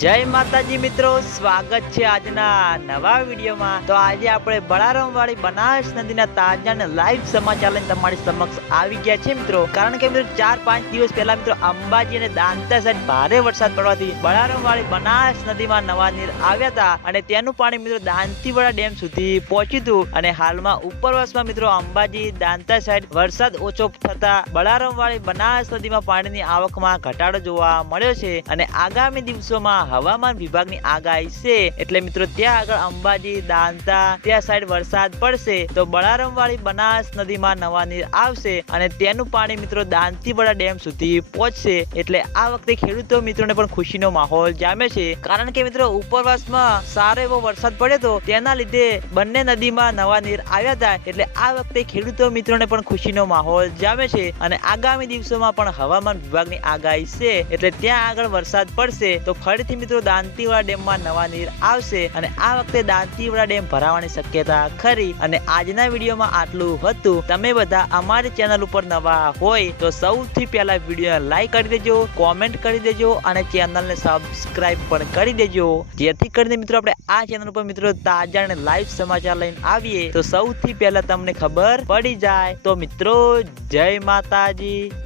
જય માતાજી મિત્રો, સ્વાગત છે આજના નવા વિડીયોમાં. તો આજે આપણે બળારામ વાળી બનાસ નદીના તાજા અને લાઈવ સમાચાર લઈને તમારી સમક્ષ આવી ગયા છે મિત્રો. કારણ કે મિત્રો, ચાર પાંચ દિવસ પહેલા મિત્રો અંબાજી અને દાંતા સાઈડ ભારે વરસાદ પડવાથી બળારામ વાળી બનાસ નદીમાં નવા નીર આવ્યા હતા. અને તેનું પાણી મિત્રો દાંતીવાડા ડેમ સુધી પહોંચ્યું હતું. અને હાલમાં ઉપરવાસમાં મિત્રો અંબાજી દાંતા સાઈડ વરસાદ ઓછો થતા બળારામ વાળી બનાસ નદીમાં પાણીની આવકમાં ઘટાડો જોવા મળ્યો છે. અને આગામી દિવસોમાં હવામાન વિભાગની આગાહી છે. એટલે મિત્રો, ત્યાં આગળ અંબાજી, દાંતા, ત્યાં સાઈડ વરસાદ પડશે, તો બળારમ વાળી બનાસ નદીમાં નવા નીર આવશે અને તેનું પાણી મિત્રો દાંતીવાડા ડેમ સુધી પહોંચશે. એટલે આ વખતે ખેડૂતો મિત્રોને પણ ખુશીનો માહોલ જામે છે. કારણ કે મિત્રો, ઉપરવાસમાં સારો એવો વરસાદ પડ્યો હતો તેના લીધે બંને નદીમાં નવા નીર આવ્યા હતા. એટલે આ વખતે ખેડૂતો મિત્રોને પણ ખુશીનો માહોલ જામે છે અને આગામી દિવસોમાં પણ હવામાન વિભાગની આગાહી છે. એટલે ત્યાં આગળ વરસાદ પડશે, તો ફરીથી મિત્રો, દાંતીવાડા ડેમમાં નવા નીર આવશે અને આ વખતે દાંતીવાડા ડેમ ભરાવાની શક્યતા ખરી. અને આજના વિડીયોમાં આટલું હતું. તમે બધા અમારી ચેનલ ઉપર નવા હોય તો સૌથી પહેલા વીડિયો લાઈક કરી દેજો, કોમેન્ટ કરી દેજો અને ચેનલને સબસ્ક્રાઇબ પણ કરી દેજો. જેથી કરીને મિત્રો, આપણે આ ચેનલ ઉપર મિત્રો તાજા અને લાઈવ સમાચાર લઈને આવીએ તો સૌથી પહેલા તમને ખબર પડી જાય. તો મિત્રો, જય માતાજી.